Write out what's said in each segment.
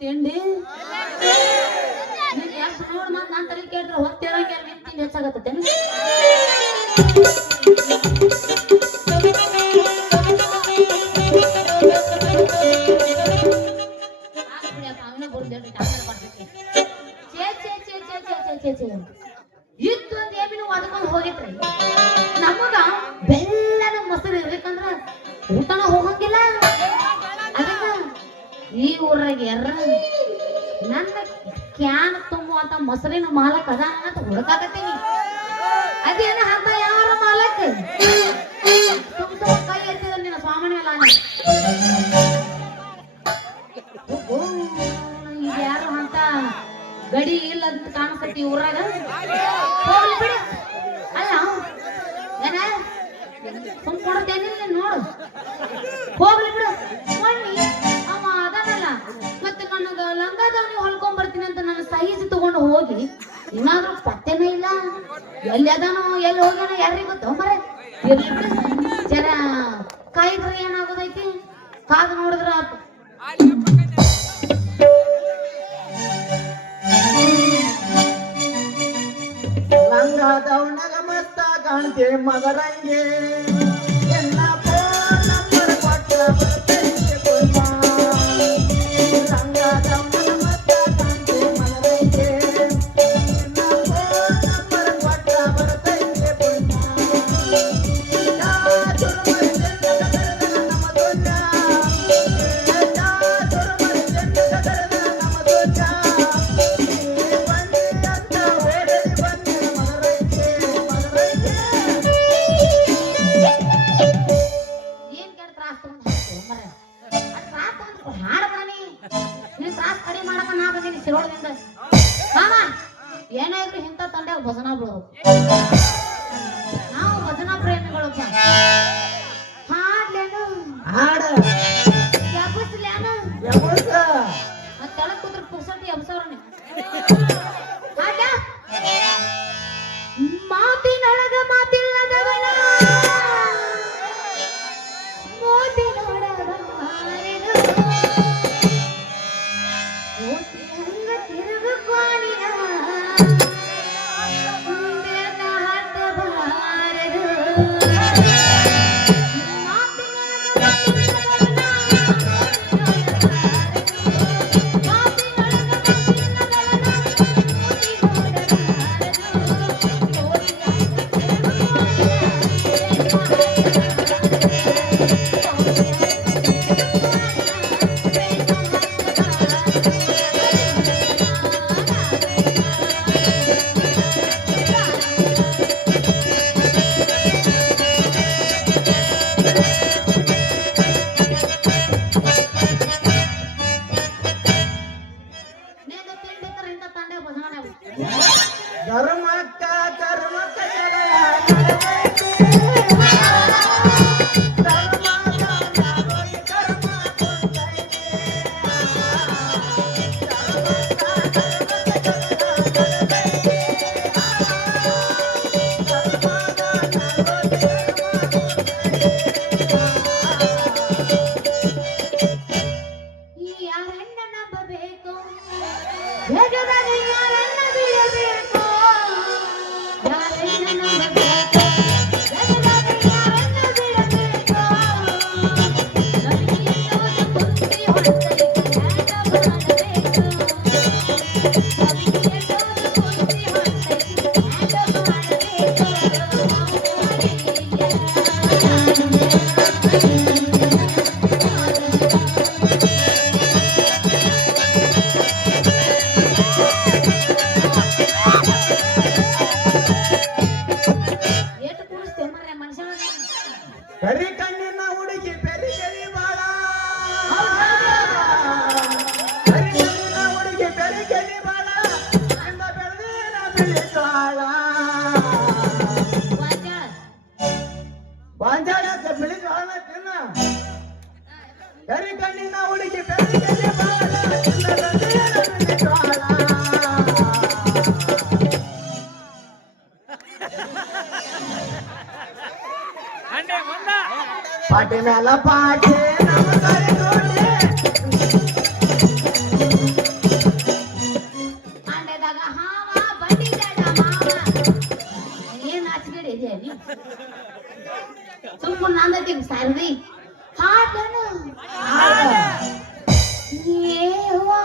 ತಿಂಡಿ ನೋಡ್ ಮತ್ ನಾನ್ ತಲೆ ಕೇಳಿದ್ರೆ ಹೊತ್ತೇಳಂಗೆ ನಿಂತಿಂದ ಹೆಚ್ಚಾಗತ್ತೇನೆ ಇತ್ತೊಂದು ಏಮಿನೂ ಅದಕ್ಕೊಂದು ಹೋಗಿತ್ರಿ ನಮಗ ಬೆಲ್ಲನ ಮೊಸರು ಇರ್ಬೇಕಂದ್ರ ಊಟನ ಹೋಗಂಗಿಲ್ಲ ಅದಕ್ಕ ಈ ಊರಾಗ ನನ್ನ ಕ್ಯಾನ್ ತುಂಬುವಂತ ಮೊಸರಿನ ಮಾಲಕ್ ಅದಾನ ಅಂತ ಹುಡುಕಾಕತ್ತೀನಿ ಅದೇನ ಅಂತ ಯಾರ ಮಾಲಕ್ ಕೈ ಎತ್ತಿದ ನಿನ್ನ ಸ್ವಾಮಿ ಅಲ್ಲ ಯಾರು ಅಂತ ಗಡಿ ಇಲ್ಲ ಅಂತ ಕಾಣಿಸ್ತೈತಿ ಊರಾಗ ಹೋಗ್ಲಿ ಬಿಡು ಅಲ್ಲ ಏನ ಸುಮ್ಕೊಡ್ತೇನಿಲ್ಲ ನೋಡು ಹೋಗ್ಲಿ ಬಿಡು ಮಣ್ಣಿ ಅವ ಅದಾನಲ್ಲ ಮತ್ತೆ ನನಗ ಲಂಗಾದವನಿ ಹೊಲ್ಕೊಂಡ್ ಬರ್ತೀನಿ ಅಂತ ನನ್ನ ಸೈಜ್ ತಗೊಂಡು ಹೋಗಿ ಇನ್ನಾದ್ರೂ ಪತ್ತೆನೇ ಇಲ್ಲ ಎಲ್ಲಿ ಅದಾನೋ ಎಲ್ಲಿ ಹೋಗ್ಯಾನೋ ಯಾರಿಗೆ ಗೊತ್ತ ಮರ ಇರ್ಲಿ ಬಿಡು ಜರ ಕಾಯಿದ್ರೆ ಏನಾಗೋದೈತಿ ಕಾದು ನೋಡಿದ್ರ ಆತು ಲಂಗಾದವನಗ ಮಸ್ತ ಕಾಣ್ತೆ ಮಗರಂಗೆ ಏನಾದ್ರು ಇಂಥ ತಂಡ್ಯಾಗ ಭಜನಾ ಬಿಡೋದು ನಾವು ಭಜನಾ ಪ್ರೇಮಿಗಳಪ್ಪ ಹಾಡ್ಲೇನು ಹಾಡ ಎಬ್ಬಸ್ಲೇನು ಮತ್ತೆ ತೆಳಗ್ ಕೂತ್ರ ಪುಕ್ಸಟ್ಟಿ ಎಬ್ಸವ್ರ ನೀವು ಹಾಡ ಮಾತಿನೊಳಗ ಮಾತಿಲ್ಲದವನ ಮೋತಿನೊಳಗ ತಿರುಗು ಕ್ವಾಣಿನ ಕರಿ ಕಣ್ಣಿನ ಹುಡುಗಿ ಬೆರಿ ಬೆರಿ ಬಾಳ ಕರಿ ಕಣ್ಣಿನ ಹುಡುಗಿ ಬೆರಿ ಬೆರಿ ಬಾಳ ನಿನ್ನ ಬೆಳೆದಿನ ಬಿಳಿ ಜ್ವಾಳ ಬಾಂಜಾಳ ಬಿಳಿ ಜ್ವಾಳ ತಿನ್ನ ಕರಿ ಕಣ್ಣಿನ ಹುಡುಗಿ ಬೆರಿ ಬೆರಿ ಬಾಳ ನಿನ್ನ ಬೆಳೆದಿನ ಬಿಳಿ ಜ್ವಾಳ ಪಾಟಿ ಮೇಲ ಪಾಟಿ ನಮಸ್ಕಾರ ನೋಡಿ ಅಂಡೆದಾಗ ಹಾವ ಬಂಡಿದಾಗ ಮಾವ ಏನ್ ನಾಚಿಕೆಡಿ ಇದೆ ನೀ ಸುಮ್ಮನೆ ನಂದತಿ ಸರ್ದಿ ಹಾಡನು ಏವಾ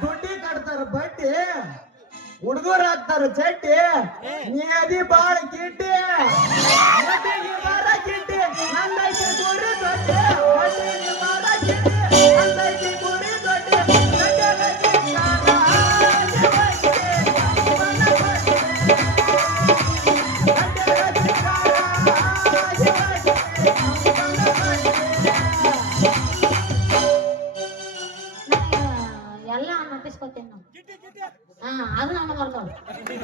ದುಡ್ಡಿ ಕಟ್ತಾರ ಬಡ್ಡಿ ಹುಡುಗರು ಹಾಕ್ತಾರ ಚಡ್ಡಿ ನೀ ಅದಿ ಬಾಳ ಕಿಟ್ಟಿ ಮಟ್ಟಿಗೆ ಬಾರ ಕಿಟ್ಟಿ ನಂದೈತಿ ಗುರಿ ದೊಡ್ಡಿ ಮಟ್ಟಿಗೆ ಬಾರ ಕಿಟ್ಟಿ ನಂದೈತಿ ಗುರಿ ದೊಡ್ಡಿ ಎಲ್ಲ ನಟಿಸ್ಕೊತೇನೆ ನಾವು ಅದು ನಾನು ಬರ್ತಾವ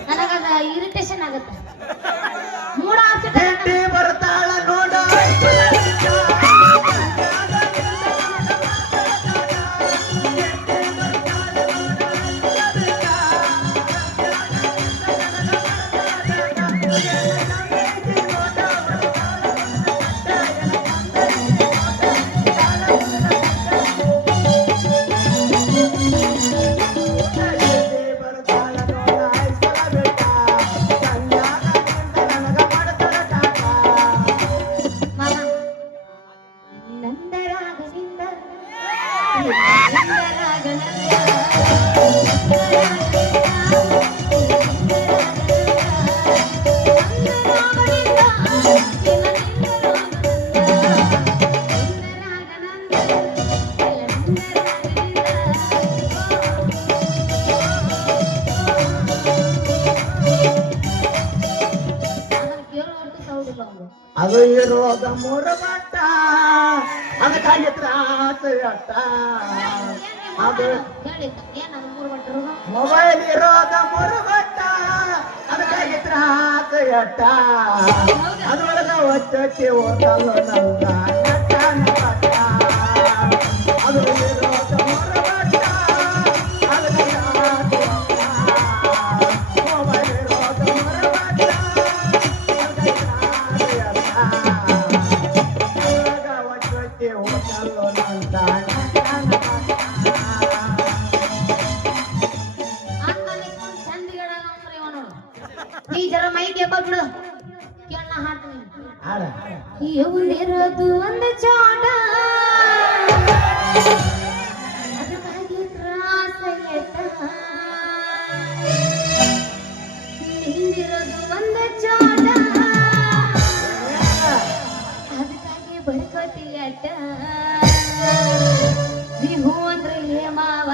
ನನಗದ ಇರಿಟೇಷನ್ ಆಗತ್ತೆ ಮೂಡ ಕಿಟ್ಟಿ ಬರ್ತಾಳ ನೋಡ ಅದು ಇರೋದ ಮೂರು ಮಟ್ಟ ಅದಕ್ಕಾಗಿ ತ್ರಾಸ ಅಟ್ಟ ಅದು ಮೊಬೈಲ್ ಇರೋದ ಮೂರು ಮಟ್ಟ ಅದಕ್ಕಾಗಿ ತ್ರಾಸ ಅಟ್ಟ ಅದ್ರೊಳಗ ಒಚ್ಚಕ್ಕೆ ಓದಲು ನಂದ ನಟ್ಟ ನಟ ಅದು ಇರೋದ ಮೂರು ಮಟ್ಟ ಅದಕ್ಕಾಗಿ ಮೊಬೈಲ್ ಇರೋದ ಮೂರು ಮಟ್ಟ ಈ ಜರ ಮೈಗೆ ಬಿಡು ಕೇಳ ಹಾಡ್ತೀನಿ ಇವ್ಳಿರೋದು ಒಂದು ಚೋಟ ಅದಕ್ಕಾಗಿ ತ್ರಾಸ ನಿಂದಿರೋದು ಒಂದು ಚೋಟ ಅದಕ್ಕಾಗಿ ಬಡ್ಕೋತಿಯಟ ನೀವು ಅಂದ್ರೆ ಮಾವ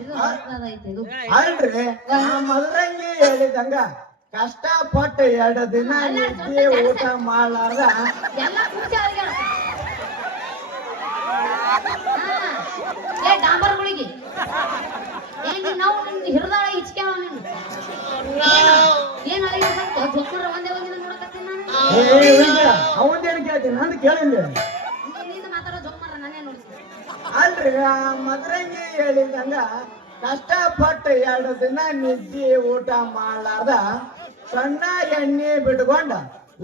ಇದು ಅರ್ಥದ ಐತಿ ಇದು. ಅಲ್ರಿ ಆ ಮದರಂಗಿ ಹೇಳಿದಂಗ ಕಷ್ಟಪಟ್ಟು 2 ದಿನ ನಿದ್ದೆ ಊಟ ಮಾಡ್ಲಾರ್ದ ಎಲ್ಲ ಕೂರ್ಸಿ ಅವ್ರಿಗೆ ಹೇಳು. ಏ ಡಾಂಬರ್ಗಳಿಗೆ ಏನ್ ನಾವು ಹಿರಿದಾಳ ಇಚ್ಕ್ಯಾವ ನೀನು ಏನ್ ಅಳಿಗೆ ಬಂತು ಜೊಕ್ಕರ ಒಂದೇ ಒಂದಿನ ನೋಡಕತ್ತೀನಿ ನಾನು ಅವಂದೇನು ಕೇಳ್ತೀನಿ ನಂದು ಕೇಳಿಲ್ಲ ನಿಂದ ಮಾತಾಡೋ ಜೊಕ್ಕರ ನಾನೇ ನೋಡ್ತೀನಿ ಅಲ್ರಿ ಆ ಮದರಂಗಿ ಹೇಳಿದಂಗ ಕಷ್ಟಪಟ್ಟು 2 ದಿನ ನಿದ್ದೆ ಊಟ ಮಾಡ್ಲಾರ್ದ ಸಣ್ಣ ಎಣ್ಣೆ ಬಿಟ್ಕೊಂಡ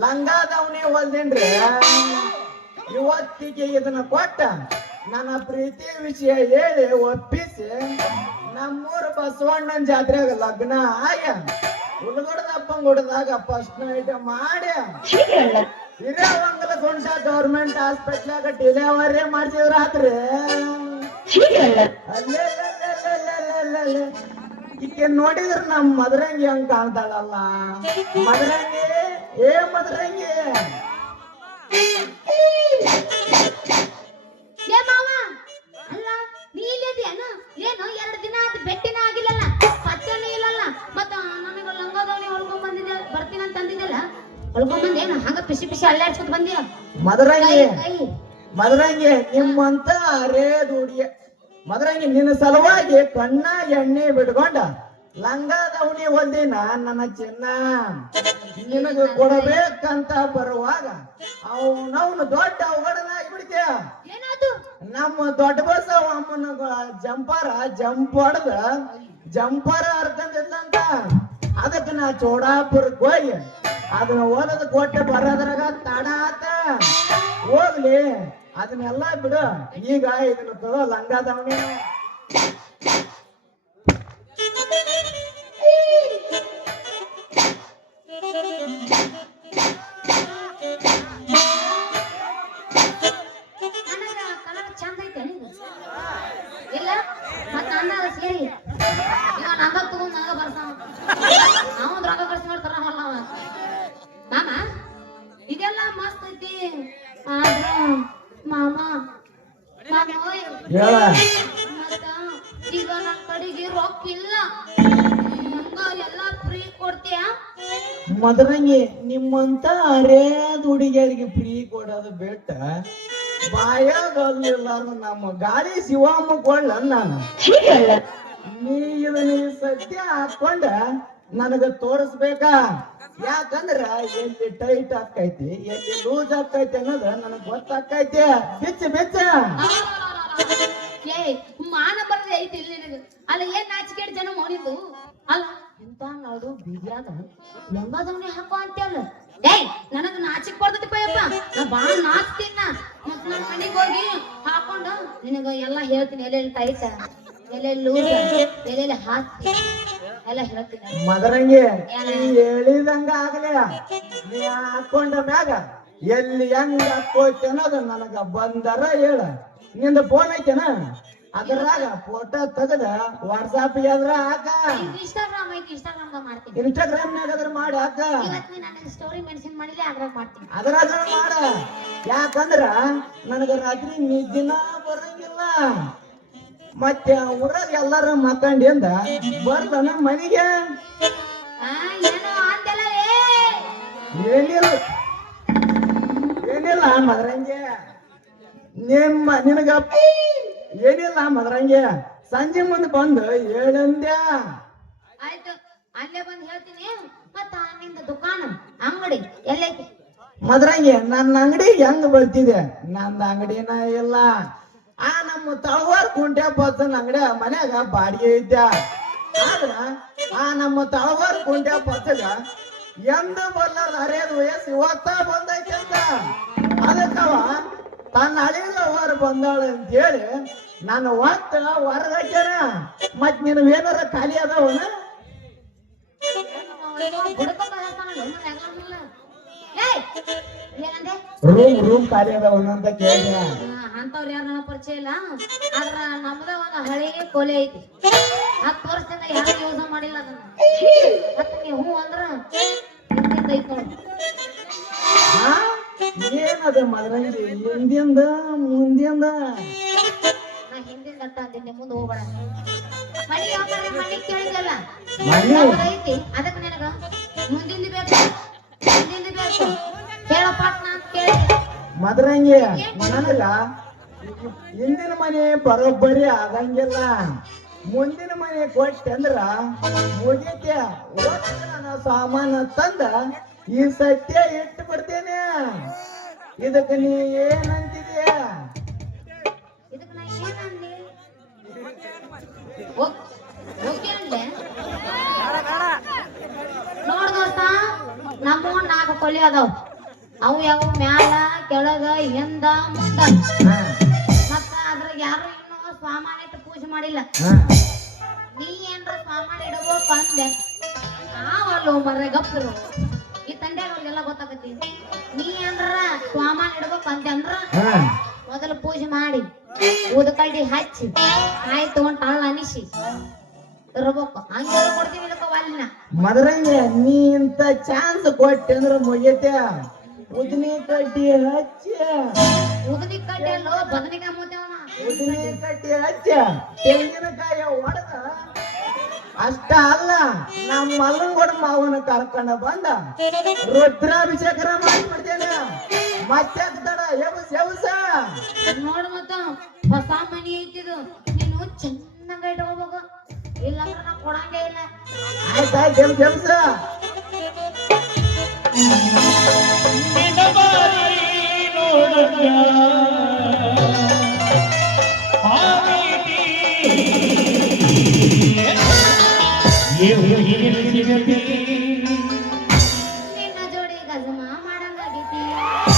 ಲಂಗಾದವನಿ ಹೊಲ್ದೇನ್ರಿ ಇವತ್ತಿಗೆ ಇದನ್ನ ಕೊಟ್ಟ ನನ್ನ ಪ್ರೀತಿ ವಿಷಯ ಹೇಳಿ ಒಪ್ಪಿಸಿ ನಮ್ಮೂರು ಬಸವಣ್ಣನ ಜಾತ್ರೆಗ ಲಗ್ನ ಆಗ ಹುಡುಗಡದಪ್ಪಂಗ್ ಹುಡ್ದಾಗ ಫಸ್ಟ್ ನೈಟ್ ಮಾಡಿ ಹಿರೇವಂಗಲ ಗುಂಡ ಗೌರ್ಮೆಂಟ್ ಹಾಸ್ಪಿಟ್ಲಾಗ ಡಿಲೆವರಿ ಮಾಡ್ಸಿದ್ರ ರಾತ್ರಿ ಈಕೆ ನೋಡಿದ್ರ ನಮ್ ಮದರಂಗಿ ಹಂಗ ಕಾಣ್ತಾಳಲ್ಲ ಮದರಂಗಿ ಏ ಮದರಂಗಿ ಏ ಮಾವ ಅಲ್ಲ ನೀ ಇಲ್ಲಿದ್ಯಾನ ಏನು 2 ದಿನ ಆಯ್ತು ಭೇಟಿನ ಆಗಿಲ್ಲಲ್ಲ ಪತ್ತೆನೂ ಇಲ್ಲಲ್ಲ ಮತ್ತ ನನಗ ಲಂಗದವನಿ ಹೊಳ್ಕೊಂಡ್ ಬಂದಿದ್ದೆ ಬರ್ತೀನಿ ಅಂತ ಅಂದಿದ್ದಲ್ಲ ಹೊಳ್ಕೊಂಡ್ ಬಂದೇನು ಹಂಗ ಪಿಸಿ ಪಿಸಿ ಅಲ್ಲಾಡ್ಸ್ಕೊತ ಬಂದಿಯ ಮದರಂಗಿ ಕೈ ಮದರಂಗಿ ನಿಮ್ಮಂತ ಅರೇ ದುಡಿಯ ಮದರಂಗಿ ನಿನ್ನ ಸಲುವಾಗಿ ಕಣ್ಣ ಎಣ್ಣೆ ಬಿಟ್ಕೊಂಡ ಲಂಗದವನಿ ಹೊಲ್ದಿನ ನನ್ನ ಚಿನ್ನ ನಿನಗ ಕೊಡಬೇಕಂತ ಬರುವಾಗ ಅವನವನು ದೊಡ್ಡ ಅವಗಡನಾಗಿ ಬಿಡ್ತೀಯ ಏನಾದು ನಮ್ಮ ದೊಡ್ಡ ಬಸವ ಅಮ್ಮನ ಜಂಪ್ ಹೊಡೆದ ಜಂಪರ ಅರ್ಧಂದಿದ್ದಂತ ಅದಕ್ಕೆ ನಾ ಚೋಡಾಪುರಕ್ಕೆ ಹೋಗಿ ಅದನ್ನ ಓದದ ಕೊಟ್ಟೆ ಬರೋದ್ರಾಗ ತಡ ಆತ ಹೋಗ್ಲಿ ಅದನ್ನೆಲ್ಲ ಬಿಡು ಈಗ ಇದನ್ನ ತಗೋ ಲಂಗಾದವನಿ ನನಗ ಕಲರ್ ಚಂದ ಐತೆ ನಿಂದು ಇಲ್ಲ ಮತ್ತ ಅನ್ನ ಸೇರಿ ಇವ ನಂಗ ತಗೊಂಡ್ ನಂಗ ಬರ್ತಾವ ನಾವು ರೊಕ್ಕ ಖರ್ಚು ಮಾಡ್ತಾರ ಮಾಮ ಇದೆಲ್ಲ ಮಸ್ತ್ ಐತಿ ಆದ್ರ ಮಾಮ ಹೇಳ ಮತ್ತ ಈಗ ನನ್ನ ಕಡೆಗೆ ರೊಕ್ಕ ಇಲ್ಲ ನಂಗ ಎಲ್ಲ ಫ್ರೀ ಕೊಡ್ತೀಯ ಮದರಂಗಿ ನಿಮ್ಮಂತ ಅರೇದ ಹುಡುಗಿಯರಿಗೆ ಫ್ರೀ ಕೊಡೋದು ಬಿಟ್ಟ ಬಾಯಾಗ ಅಲ್ಲಿರ್ಲಾರ್ದ ನಮ್ಮ ಗಾಳಿ ಶಿವಮ್ಮ ಕೊಳ್ಳ ನಾನು ನೀ ಇದನ್ನ ಈ ಸದ್ಯ ಹಾಕೊಂಡ ನನಗ ತೋರಿಸ್ಬೇಕಾ ಯಾಕಂದ್ರ ಎಲ್ಲಿ ಟೈಟ್ ಆಕೈತಿ ಎಲ್ಲಿ ಲೂಸ್ ಆಕೈತಿ ಅನ್ನೋದು ನನಗ್ ಗೊತ್ತಾಕೈತಿ ಬಿಚ್ಚ ಏ ಮಾನ ಬರದೆ ಐತಿ ಇಲ್ಲಿ ನಿನಗ ಅಲ್ಲ ಏನ್ ನಾಚಿಕೆಡ್ ಜನ ಮಾಡಿದ್ದು ಅಲ್ಲ ಎಂತ ನೋಡು ಬೀದಿಯಾಗ ಲಂಬದವನಿ ಹಾಕೋ ಅಂತೇಳ ಏಯ್ ನನಗ ನಾಚಿಕ್ ಬರ್ತೈತಿ ಯಪ್ಪ ನಾ ಬಾಳ ನಾಚ್ತೀನ ಮತ್ ನನ್ ಮನೆಗೆ ಹೋಗಿ ಹಾಕೊಂಡು ನಿನಗ ಎಲ್ಲ ಹೇಳ್ತೀನಿ ಎಲ್ಲೆಲ್ಲಿ ಟೈಟ್ ಎಲ್ಲೆಲ್ಲಿ ಲೂಸ್ ಎಲ್ಲೆಲ್ಲಿ ಹಾಕಿ ಎಲ್ಲ ಹೇಳ್ತೀನಿ ಮದರಂಗಿ ನೀ ಹೇಳಿದಂಗ ಆಗ್ಲಿ ನೀ ಹಾಕೊಂಡ ಮ್ಯಾಗ ಎಲ್ಲಿ ಹೆಂಗ ಹಾಕೋತಿ ಅನ್ನೋದು ನನಗ ಬಂದರ ಹೇಳ ನಿಂದ ಫೋನ್ ಐತೆನ ಅದ್ರಾಗ ಫೋಟೋ ತೆಗದ ವಾಟ್ಸಾಪ್ ಅದ್ರ ಹಾಕ ಇನ್ಸ್ಟಾಗ್ರಾಮ್ ಐತಿ ಇನ್ಸ್ಟಾಗ್ರಾಮ್ದಾಗ ಮಾಡ್ತೀನಿ ಇನ್ಸ್ಟಾಗ್ರಾಮ್ನಾಗ ಅದ್ರ ಮಾಡಿ ಹಾಕ ಇವತ್ತು ನೀ ನನ್ನ ಸ್ಟೋರಿ ಮೆನ್ಷನ್ ಮಾಡಿದ್ರೆ ಅದ್ರಾಗ ಮಾಡ್ತೀನಿ ಅದ್ರಾಗ ಮಾಡ ಯಾಕಂದ್ರ ನನಗ ರಾತ್ರಿ ನಿದ್ದಿನ ಬರಂಗಿಲ್ಲ ಮತ್ತೆ ಊರಾಗ ಎಲ್ಲಾರು ಮಕ್ಕಂಡಿಂದ ಬರ್ತಾನ ಮನೆಗೆ ಏನೋ ಅಂತೆಲ್ಲ ಏನಿಲ್ಲ ಏನಿಲ್ಲ ಮದರಂಗಿ ನಿನಗ ಏನಿಲ್ಲ ಮದರಂಗಿ ಸಂಜೆ ಮುಂದೆ ಬಂದು ಹೇಳಂದ್ಯಾ ಆಯ್ತು ಅಲ್ಲೇ ಬಂದು ಹೇಳ್ತೀನಿ ಮತ್ತ ನಿಂದ ದುಕಾನ ಅಂಗಡಿ ಎಲ್ಲೈತಿ ಮದರಂಗಿ ನನ್ನ ಅಂಗಡಿ ಹೆಂಗ್ ಬರ್ತಿದೆ ನಂದ ಅಂಗಡಿನ ಇಲ್ಲ ಆ ನಮ್ಮ ತಳವಾರ ಕುಂಟೆ ಪತ್ತನ ಅಂಗಡಿ ಮನ್ಯಾಗ ಬಾಡಿಗೆ ಇದ್ದ ಆದ್ರ ಆ ನಮ್ಮ ತಳವಾರ ಕುಂಟೆ ಪತ್ತಗ ಎಂದ ಬರ್ಲಾರ್ದ ಹರಿಯದ ವಯಸ್ಸು ಇವತ್ತ ಬಂದೈತೆ ಅಂತ ಅದಕ್ಕವ ತನ್ನ ಹಳಿಲ್ಲ ಹೊರ ಬಂದಾಳ ಅಂತ ಹೇಳಿ ನಾನು ಒತ್ತ ಹೊರಗಾಕ್ಯಾನ ಮತ್ ನೀವೇನಾರ ಖಾಲಿ ಅದಾವನ ರೂಮ್ ಖಾಲಿ ಅದಾವನ ಅಂತ ಕೇಳಿದ ಅಂತವ್ರು ಯಾರು ನನಗೆ ಪರಿಚಯ ಇಲ್ಲ. ಆದ್ರ ನಮ್ದ ಒಂದು ಹಳೆ ಕೊಲೆ ಐತಿ. 10 ವರ್ಷದಿಂದ ಯಾರು ಯೂಸ್ ಮಾಡಿಲ್ಲ ಅದನ್ನ. ಮತ್ತೆ ನೀವು ಹೂ ಅಂದ್ರ ಹಿಂದಿಂದ ಐತ್ ನೋಡಿ. ಹಾ ಏನದ ಮದ್ರಂಗಿ ಹಿಂದಿಂದ ಮುಂದಿಂದ ನಾ ಹಿಂದಿಂದ ಅಟ್ಟ ಅಂದಿದ್ದೆ, ಮುಂದೆ ಹೋಗ್ಬೇಡ. ಮನಿ ಹೋಗ್ಬಾರ, ಮನಿ ಕೇಳಿದಲ್ಲ ಮನಿ ಐತಿ. ಅದಕ್ಕೆ ನನಗ ಮುಂದಿಂದ ಬೇಕು, ಹಿಂದಿಂದ ಬೇಕು ಕೇಳಪಾಟ್ನ ಅಂತ ಕೇಳಿ. ಮದ್ರಂಗಿ ನನಗ ಹಿಂದಿನ ಮನೆ ಬರೋಬ್ಬರಿ ಆಗಂಗಿಲ್ಲ. ಮುಂದಿನ ಮನೆ ಕೊಟ್ಟೆ ಅಂದ್ರ ಮುಗಿತೆ. ಒಟ್ಟು ನನ್ನ ಸಾಮಾನ ತಂದ ಈ ಸತ್ಯ ಇಟ್ಟು ಬಿಡ್ತೇನೆ. ಇದಕ್ಕೆ ನೀ ಏನಂತಿದೀಯ? ಇದಕ್ಕೆ ನಾ ಏನಂದಿ? ಓಕೆ ಅಂದೆ. ನೋಡ್ ದೋಸ್ತ, ನಮ್ಮ 4 ಕೊಲಿ ಅದಾವ. ಅವು ಯಾವ ಮ್ಯಾಲ ಕೆಳಗ ಹಿಂದ ಮುಂದ. ಹಾ, ಮತ್ತ ಅದ್ರ ಯಾರು ಇನ್ನೂ ಸ್ವಾಮಾನ ಇಟ್ಟು ಪೂಜೆ ಮಾಡಿಲ್ಲ. ಹಾ. ನೀ ಏನ್ರ ಸ್ವಾಮಾನ ಇಡಬೇಕು ಅಂದೆ. ನಾವಲ್ಲೋ ಮರ್ರೆ ಗಪ್ಪರು. ಈ ತಂಡ್ಯಾಗ ಅವ್ರಿಗೆಲ್ಲ ಗೊತ್ತಾಗತಿ. ನೀ ಏನ್ರ ಸ್ವಾಮಾನ ಇಡ್ಬೇಕು ಅಂದೆ ಅಂದ್ರ ಹಾ. ಮೊದಲು ಪೂಜೆ ಮಾಡಿ ಊದಕಡ್ಡಿ ಹಚ್ಚಿ ಕಾಯಿ ತಗೊಂಡ್ ಟಳ್ಳ ಅನಿಸಿ ಇರ್ಬೇಕು. ಹಂಗೆಲ್ಲ ಕೊಡ್ತೀವಿ ಇಲ್ಲಕ್ಕ ಅಲ್ಲಿನ. ಮದ್ರಂಗಿ ನೀ ಇಂತ ಚಾನ್ಸ್ ಕೊಟ್ಟೆ ಅಂದ್ರ ಮುಗಿತೆ. ಉದ್ನಿ ಕಡ್ಡಿ ಹಚ್ಚ, ಉದನಿ ಕಡ್ಡಿ ಅಲ್ಲೋ ಬದನಿಕಾಯಿ ಮೂತೇವನ. ಉದ್ನಿ ಕಡ್ಡಿ ಹಚ್ಚ, ತೆಂಗಿನಕಾಯಿ ಒಡದ. ಅಷ್ಟ ಅಲ್ಲ, ನಮ್ಮ ಮಲ್ಲಂಗೋಡ ಮಾವನ ಕರ್ಕೊಂಡ ಬಂದ ರುದ್ರಾಭಿಷೇಕರ ಮಾಡ್ಬಿಡ್ತೇನೆ. ಮತ್ತೆ ತಡ ಎವಸ್ ಎವಸ. ನೋಡ್ ಮತ್ತ ಹೊಸ ಮನಿ ಐತಿದು. ನೀನು ಚೆನ್ನಾಗ ಇಟ್ಕೋಬೇಕು, ಇಲ್ಲಂದ್ರ ನಾ ಕೊಡಂಗೇ ಇಲ್ಲ. ಆಯ್ತಾಯ್ತು ಎವಸ್ ಎವಸ. ये